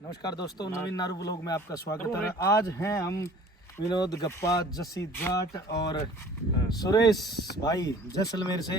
नमस्कार दोस्तों, नवीन नारू ब्लॉग में आपका स्वागत है। आज हैं हम विनोद गप्पा, जस्सी जाट और सुरेश भाई जैसलमेर से।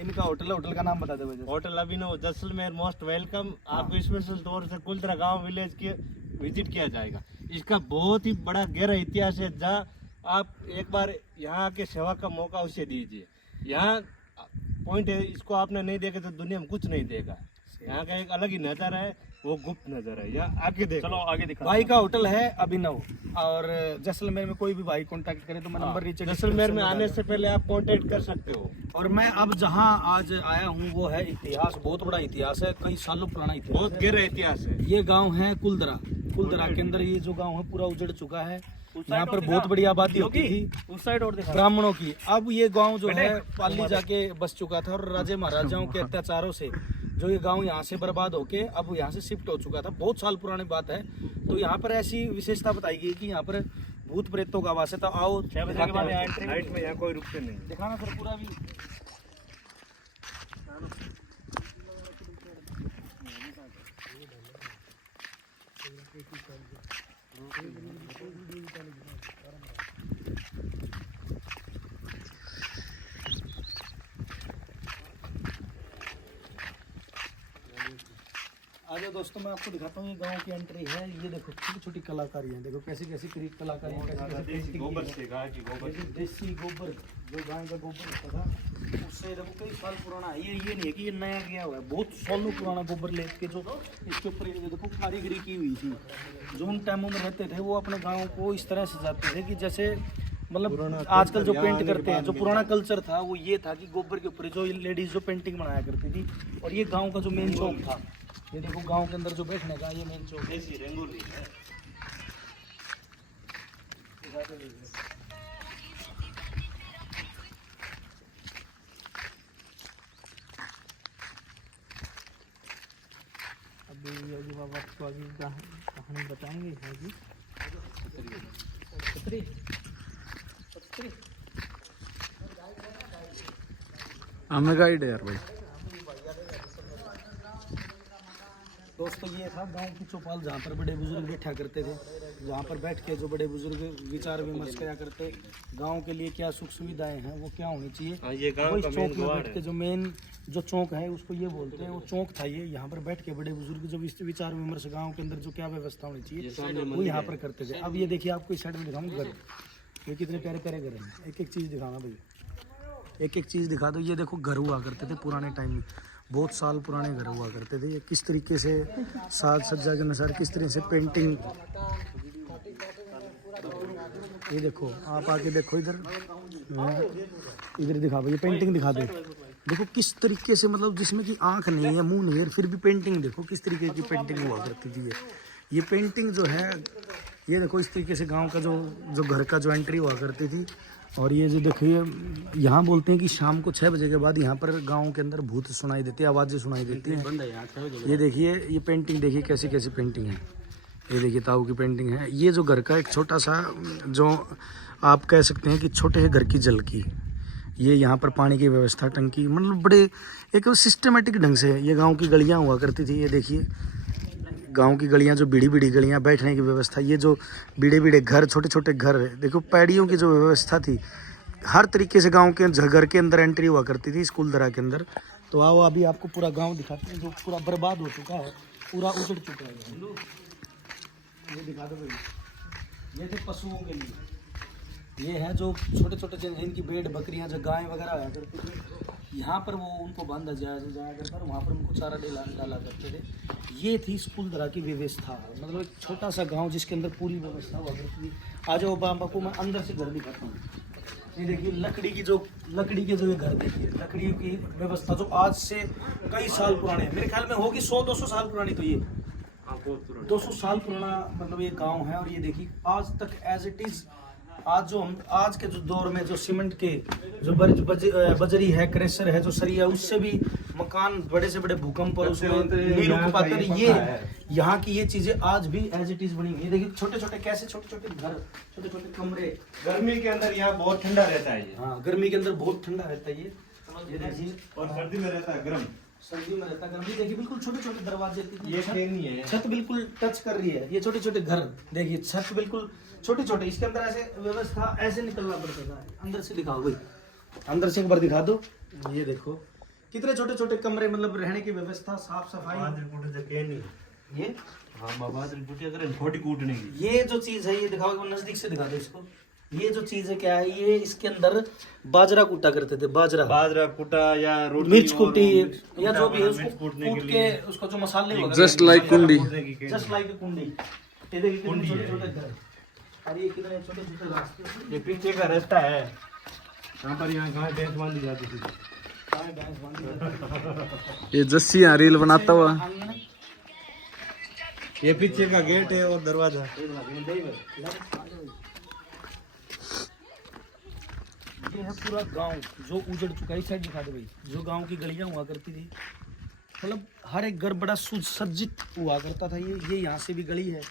इनका होटल का नाम बता दो भाई। होटल अभिनव जैसलमेर मोस्ट वेलकम। आपको स्पेशल तौर से कुलतरा गांव विलेज के विजिट किया जाएगा। इसका बहुत ही बड़ा गहरा इतिहास है, जहाँ आप एक बार यहाँ के सेवा का मौका उसे दीजिए। यहाँ पॉइंट है, इसको आपने नहीं देखा तो दुनिया में कुछ नहीं देगा। यहाँ का एक अलग ही नजारा है, वो गुप्त नजारा है। यहाँ आगे देखो, चलो आगे दिखा। भाई का होटल है अभिनव, और जैसलमेर में कोई भी भाई कांटेक्ट करे तो मैं नंबर नीचे जैसलमेर में आने से पहले आप कांटेक्ट कर सकते हो। और मैं अब जहाँ आज आया हूँ वो है इतिहास, बहुत बड़ा इतिहास है, कई सालों पुराना इतिहास, बहुत गहरा इतिहास है। ये गाँव है कुलदरा के अंदर ये जो गाँव है पूरा उजड़ चुका है। यहाँ पर बहुत बड़ी आबादी होती थी उस साइड और ब्राह्मणों की। अब ये गांव जो है पाली जाके बस चुका था, और राजे महाराजाओं के अत्याचारों से जो ये गांव यहाँ से बर्बाद होके अब यहाँ से शिफ्ट हो चुका था। बहुत साल पुरानी बात है। तो यहाँ पर ऐसी विशेषता बताई गई कि यहाँ पर भूत प्रेतों का वास है। तो आओ, 6 बजे के बाद नाइट में यहाँ कोई रुकते नहीं। दिखाना सर पूरा भी। आगे दोस्तों मैं आपको दिखाता हूँ, ये गांव की एंट्री है। ये देखो छोटी छोटी कलाकारियाँ, देखो कैसी कैसी कलाकारियाँ, देसी गोबर से, गाय की गोबर, देसी गोबर, जो गाय का गोबर होता था उससे देखो कई साल पुराना है। ये नहीं है कि ये नया गया हुआ है, बहुत सालों पुराना गोबर लेके जो इसके ऊपर ये देखो कारीगरी की हुई थी। जो उन टाइमों में रहते थे वो अपने गाँव को इस तरह सजाते थे कि जैसे मतलब आजकल जो पेंट करते हैं, जो पुराना कल्चर था वो ये था कि गोबर के ऊपर जो लेडीज जो पेंटिंग बनाया करती थी। और ये गाँव का जो मेन चौक था, ये देखो गांव के अंदर जो बैठने का ये मेन चौक है। देसी रंगोली है। अभी योगी बाबा को आगे कहानी बताएंगे। योगी हमें गाइड है यार भाई। दोस्तों ये था गांव की चौपाल, जहाँ पर बड़े बुजुर्ग बैठा करते थे, जहाँ पर बैठ के जो बड़े बुजुर्ग विचार विमर्श किया करते, गांव के लिए क्या सुख सुविधाएं हैं, वो क्या होनी चाहिए। ये गांव का चौक में बैठ के जो मेन जो चौक है उसको ये बोलते हैं, वो चौक था ये। यहाँ पर बैठ के बड़े बुजुर्ग जो विचार विमर्श गाँव के अंदर जो क्या व्यवस्था होनी चाहिए वो यहाँ पर करते थे। अब ये देखिए, आपको इस साइड में दिखाऊँ घर, ये कितने प्यारे प्यारे घर हैं। एक एक चीज़ दिखाना भैया, एक एक चीज़ दिखा दो। ये देखो घर हुआ करते थे पुराने टाइम में, बहुत साल पुराने घर हुआ करते थे। ये किस तरीके से साज सज्जा के अनुसार किस तरह से पेंटिंग, ये देखो आप आके देखो इधर, इधर दिखा भाई, ये पेंटिंग दिखा दो। देखो किस तरीके से, मतलब जिसमें कि आंख नहीं है, मुंह नहीं है, फिर भी पेंटिंग देखो किस तरीके की पेंटिंग हुआ करती थी। ये पेंटिंग जो है, ये देखो इस तरीके से गाँव का जो घर का जो एंट्री हुआ करती थी। और ये जो देखिए, यहाँ बोलते हैं कि शाम को 6 बजे के बाद यहाँ पर गांव के अंदर भूत सुनाई देती है, आवाज़ें सुनाई देती हैं। ये देखिए, ये पेंटिंग देखिए कैसी कैसी पेंटिंग है। ये देखिए ताऊ की पेंटिंग है। ये जो घर का एक छोटा सा, जो आप कह सकते हैं कि छोटे से घर की झलकी, ये यहाँ पर पानी की व्यवस्था, टंकी, मतलब बड़े एक सिस्टमेटिक ढंग से ये गाँव की गलियाँ हुआ करती थी। ये देखिए गांव की गलियां, जो बीड़ी बीड़ी गलियां, बैठने की व्यवस्था, ये जो बीड़े बीड़े घर, छोटे छोटे घर, देखो पैड़ियों की जो व्यवस्था थी, हर तरीके से गांव के घर के अंदर एंट्री हुआ करती थी कुलदरा के अंदर। तो आओ अभी आपको पूरा गांव दिखाते हैं, जो पूरा बर्बाद हो चुका है, पूरा उजड़ चुका है। ये दिखा दो भाई, ये थे पशुओं के लिए। ये है जो छोटे छोटे जिनकी भेड़ बकरियाँ, जो गाय वगैरह आया करती थी, यहाँ पर वो उनको बांधा जाया करता, वहाँ पर उनको चारा डाला करते थे। ये थी कुलदरा की व्यवस्था, मतलब एक छोटा सा गांव जिसके अंदर पूरी व्यवस्था हुआ करती थी। आज वो बाबा मैं अंदर से घर दिखाता हूँ। ये देखिए लकड़ी के जो ये घर देखिए, लकड़ी की व्यवस्था जो आज से कई साल पुराने, मेरे ख्याल में होगी 100-200 साल पुरानी। तो ये 200 साल पुराना मतलब ये गाँव है। और ये देखिए आज तक एज इट इज, आज के जो दौर में जो सीमेंट के जो बजरी है, क्रेशर है, जो सरिया, उससे भी मकान, बड़े से बड़े भूकंप और उसमें नील पाकर ये यहाँ की ये चीजें आज भी एज इट इज बनी हुई है। देखिए छोटे छोटे कैसे छोटे छोटे घर, छोटे छोटे कमरे। गर्मी के अंदर यहाँ बहुत ठंडा रहता है ये। हाँ, गर्मी के अंदर बहुत ठंडा रहता है ये देखिए। और सर्दी में रहता है गर्म। सर्दियों में रहता गर्मी। देखिए बिल्कुल छोटे छोटे दरवाजे, ये खैनी है। छत बिल्कुल टच कर रही है। ये छोटे छोटे घर देखिए, छत बिल्कुल छोटे छोटे, इसके अंदर ऐसे व्यवस्था, ऐसे निकलना पड़ता था। अंदर से दिखाओ भाई, अंदर से एक बार दिखा दो। ये देखो कितने छोटे छोटे कमरे, मतलब रहने की व्यवस्था, साफ सफाई। ये ये जो चीज है, ये दिखाओ, वो नजदीक से दिखा दो इसको। ये जो चीज है क्या है, ये इसके अंदर बाजरा कूटा करते थे, बाजरा कुटा या रोटी मिर्च और कूटी मिर्च या जो भी है, मिर्च उसको कूटने के कूट लिए। के उसको जो मसाले वगैरह, जस्ट लाइक कुंडी। जस्ट लाइक कुंडी। ये देखिए कितने छोटे छोटे घर, और ये कितने छोटे छोटे रास्ते। ये पीछे का रास्ता है, यहाँ पर यहाँ गाय भैंस बांधी जाती थी। गाय भैंस बांधी जाती थी। ये जस्सी यहाँ रील बनाता हुआ। आंगन, ये पीछे का गेट है और दरवाजा। ये है पूरा गांव जो उजड़ चुका है। इस साइड दिखा दो भाई, जो गांव की गलियां हुआ करती थी, मतलब हर एक घर बड़ा सुसज्जित हुआ करता था। ये यहाँ से भी गली है,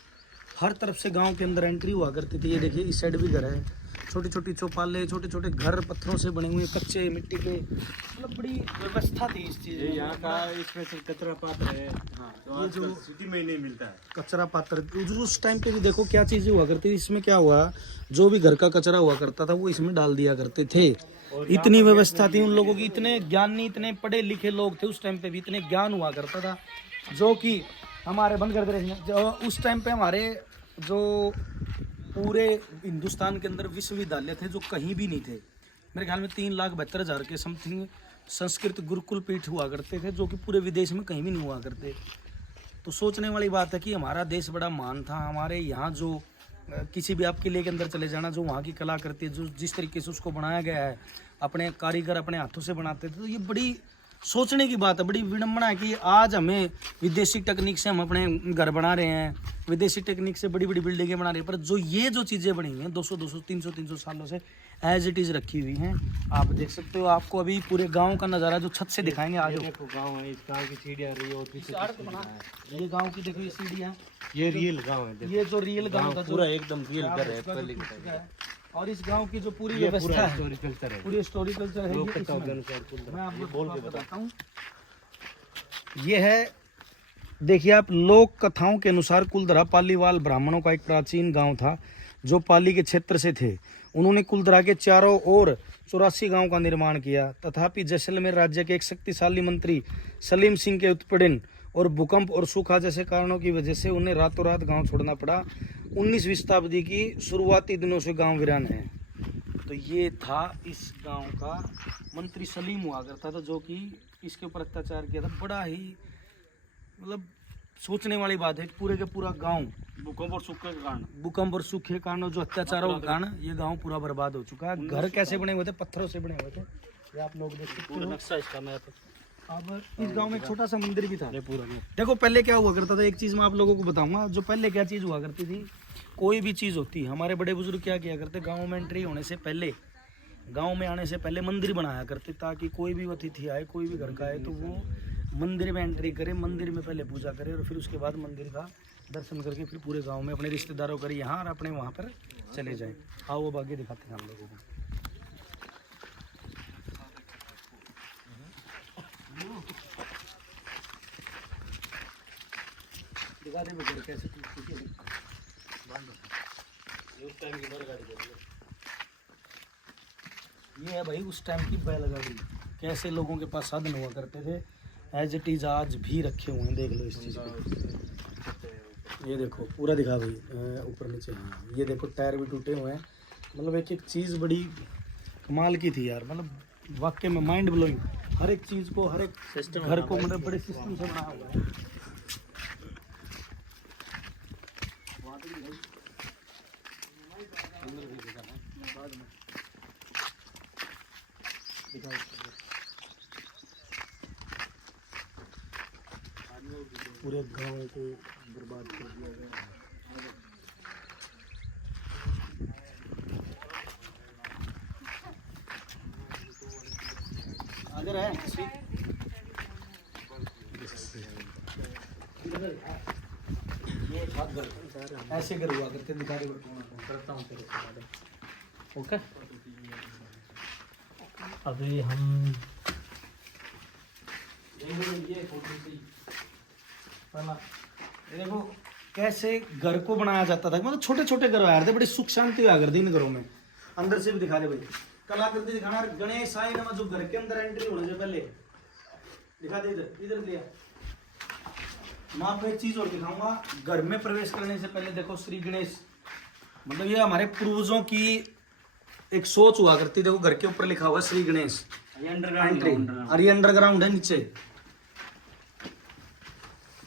हर तरफ से गांव के अंदर एंट्री हुआ करती थी। ये देखिए इस साइड भी घर है, छोटी छोटी चौपाले, छोटे छोटे घर पत्थरों से बने हुए, कच्चे मिट्टी के, मतलब बड़ी व्यवस्था थी इस चीज। ये यहाँ का स्पेशल कचरा पात्र है। हाँ, ये जो सिटी में नहीं मिलता है कचरा पात्र। उस टाइम पे भी देखो क्या चीजें हुआ करती थी। इसमें क्या हुआ, जो भी घर का कचरा हुआ करता था वो इसमें डाल दिया करते थे। इतनी व्यवस्था थी उन लोगों की, इतने ज्ञानी, इतने पढ़े लिखे लोग थे उस टाइम पे भी, इतने ज्ञान हुआ करता था। जो कि हमारे बंद कर दे रहे हैं, जो उस टाइम पे हमारे जो पूरे हिंदुस्तान के अंदर विश्वविद्यालय थे जो कहीं भी नहीं थे। मेरे ख्याल में 3,72,000 के समथिंग संस्कृत गुरुकुल पीठ हुआ करते थे, जो कि पूरे विदेश में कहीं भी नहीं हुआ करते। तो सोचने वाली बात है कि हमारा देश बड़ा महान था। हमारे यहाँ जो किसी भी आप किले के अंदर चले जाना, जो वहाँ की कलाकृति, जो जिस तरीके से उसको बनाया गया है, अपने कारीगर अपने हाथों से बनाते थे। तो ये बड़ी सोचने की बात है, बड़ी विडम्बना है कि आज हमें विदेशी टेक्निक से हम अपने घर बना रहे हैं, विदेशी टेक्निक से बड़ी बड़ी बिल्डिंगें बना रहे हैं, पर जो ये जो चीज़ें बनी हुई हैं 200 300 सालों से एज इट इज़ रखी हुई हैं। आप देख सकते हो। आपको अभी पूरे गांव का नज़ारा जो छत से दिखाएंगे आज। देखो गाँव है, इस गाँव की सीढ़ियाँ रही और पीछे ये गांव की देखो ये सीढ़ियाँ, ये रियल गाँव है। ये जो रियल गांव का जो पूरा एकदम रियल घर है। उसका जो पहले टूट चुका है। और इस गांव की जो पूरी ये व्यवस्था पूरा है, स्टोरी कल्चर है। पूरी स्टोरी कल्चर है। लोक ये कथाओं के इसमें। अनुसार कुल मैं आपको बोल के बताता हूँ। ये है, देखिए आप, लोक कथाओं के अनुसार कुलधरा पालीवाल ब्राह्मणों का एक प्राचीन गांव था जो पाली के क्षेत्र से थे। उन्होंने कुलधरा के चारों ओर 84 गांव का निर्माण किया। तथापि जैसलमेर राज्य के एक शक्तिशाली मंत्री सलीम सिंह के उत्पीड़न और भूकंप और सूखा जैसे कारणों की वजह से उन्हें रातों रात गांव छोड़ना पड़ा। 19वीं शताब्दी की शुरुआती दिनों से गांव वीरान है। तो ये था इस गांव का मंत्री सलीम हुआ करता था, जो कि इसके ऊपर अत्याचार किया था। बड़ा ही मतलब सोचने वाली बात है। पूरे के पूरा गांव भूकंप और सूखे के कारण, भूकंप और सूखे के कारण, जो अत्याचारों के कारण ये गांव पूरा बर्बाद हो चुका है। घर कैसे बने हुए थे, पत्थरों से बने हुए थे। ये आप लोग देख सकते हो। नक्शा इसका मैप। अब इस गांव में एक छोटा सा मंदिर भी था। पूरा देखो पहले क्या हुआ करता था, एक चीज मैं आप लोगों को बताऊंगा। जो पहले क्या चीज हुआ करती थी, कोई भी चीज होती, हमारे बड़े बुजुर्ग क्या किया करते, गांव में एंट्री होने से पहले, गांव में आने से पहले मंदिर बनाया करते, ताकि कोई भी अतिथि आए, कोई भी घर का आए, तो वो मंदिर में एंट्री करे, मंदिर में पहले पूजा करे और फिर उसके बाद मंदिर का दर्शन करके फिर पूरे गांव में अपने रिश्तेदारों करे यहाँ और अपने वहाँ पर चले जाएं। आओ वो बाकी दिखाते हैं हम लोगों को। दिखा दे बेटा कैसे ये है भाई उस टाइम की बैलगाड़ी। कैसे लोगों के पास साधन हुआ करते थे, एज इट इज आज भी रखे हुए हैं। देख लो इस चीज़ को, ये देखो पूरा दिखा भाई, ऊपर नीचे। हाँ ये देखो टायर भी टूटे हुए हैं। मतलब एक एक चीज़ बड़ी कमाल की थी यार, मतलब वाकई में माइंड ब्लोइंग। हर एक चीज़ को, हर एक घर को मतलब बड़े सिस्टम से बनाया हुआ है। पूरे गांव को बर्बाद कर दिया गया। अगर है ये घर ऐसे घर हुआ करते, दिखा दे करता हूँ तेरे को। ओके अभी हम ये देखो कैसे घर को बनाया जाता था, मतलब छोटे छोटे घर आए थे, बड़ी सुख शांति हुआ करती इन घरों में। अंदर से भी दिखा दे भाई, कलाकृति दिखाना। गणेश आए ना, जो घर के अंदर एंट्री होने से पहले दिखा दे, इधर इधर लिया। मैं आपको एक चीज और दिखाऊंगा, घर में प्रवेश करने से पहले देखो श्री गणेश, मतलब ये हमारे पूर्वजों की एक सोच हुआ करती। देखो घर के ऊपर लिखा हुआ श्री गणेश एंट्री, और ये अंडरग्राउंड है नीचे।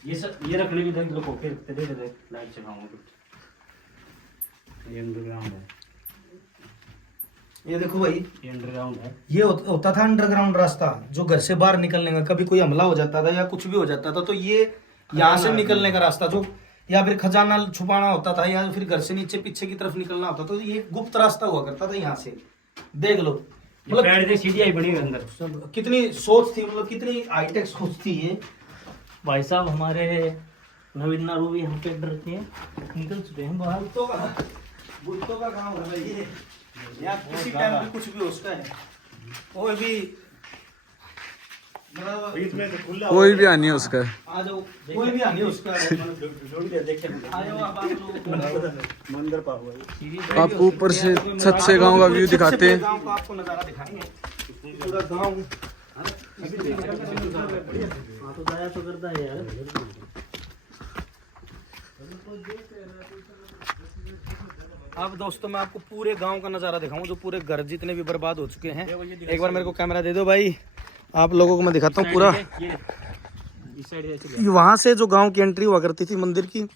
ये सब ये रखने की देख लो, फिर दे दे लाइट चलाऊंगा कुछ। ये अंडरग्राउंड है, ये देखो भाई, ये अंडरग्राउंड है। ये होता था अंडरग्राउंड रास्ता, जो घर से बाहर निकलने का, कभी कोई हमला हो जाता था या कुछ भी हो जाता था तो ये यहाँ से निकलने का रास्ता, जो या फिर खजाना छुपाना होता था या फिर घर से नीचे पीछे की तरफ निकलना होता था, तो ये गुप्त रास्ता हुआ करता था। यहाँ से देख लो, मतलब पेड़ से सीढ़ियाँ बनी हुई अंदर। सब कितनी सोच थी, मतलब कितनी हाईटेक सोच थी ये। भाई साहब हमारे नवीन नारू भी यहाँ पे डरते हैं, निकल चुके हैं बाहर। भूतों का काम है भाई ये, यहाँ किसी टाइम पे कुछ भी हो सकता है। कोई भी मतलब बीच में तो खुला कोई भी आनी है उसका। आ जाओ, कोई भी आनी है उसका। आ जाओ आप लोग मंदिर पा हुआ आपको ऊपर से छत से गांव का व्यू दिखाते हैं। गांव का आपको नजारा दिखाएंगे, पूरा गांव। हाँ तो दया तो करता है यार। अब दोस्तों मैं आपको पूरे गांव का नज़ारा दिखाऊं, जो पूरे घर जितने भी बर्बाद हो चुके हैं। एक बार मेरे को कैमरा दे दो भाई, आप लोगों को मैं दिखाता हूँ पूरा। इस साइड वहाँ से जो गांव की एंट्री हुआ करती थी मंदिर की,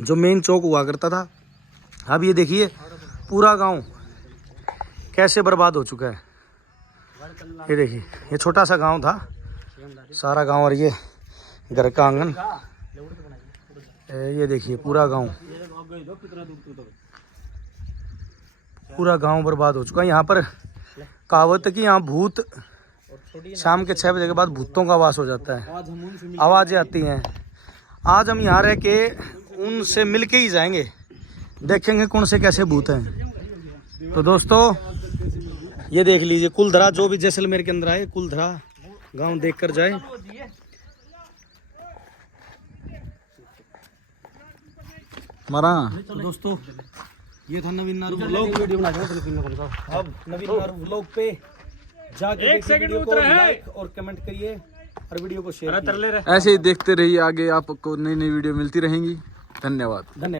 जो मेन चौक हुआ करता था, अब ये देखिए पूरा गांव कैसे बर्बाद हो चुका है। ये देखिए, ये छोटा सा गांव था सारा गांव, और ये घर का आंगन। ये देखिए पूरा गांव, पूरा गांव बर्बाद हो चुका है। यहाँ पर कहावत है कि यहाँ भूत शाम के 6 बजे के बाद भूतों का वास हो जाता है, आवाज़ें आती हैं। आज हम यहाँ रह के उनसे मिल के ही जाएंगे, देखेंगे कौन से कैसे भूत हैं। तो दोस्तों ये देख लीजिए कुलधरा, जो भी जैसलमेर के अंदर आए कुलधरा गांव देख कर जाए। मारा तो दोस्तों ये था नवीन नारू व्लॉग। वीडियो बना अब नवीन नारू व्लॉग पे जाके एक सेकंड को लाइक और कमेंट करिए और वीडियो को शेयर। ऐसे ही देखते रहिए, आगे आपको नई नई वीडियो मिलती रहेंगी। धन्यवाद।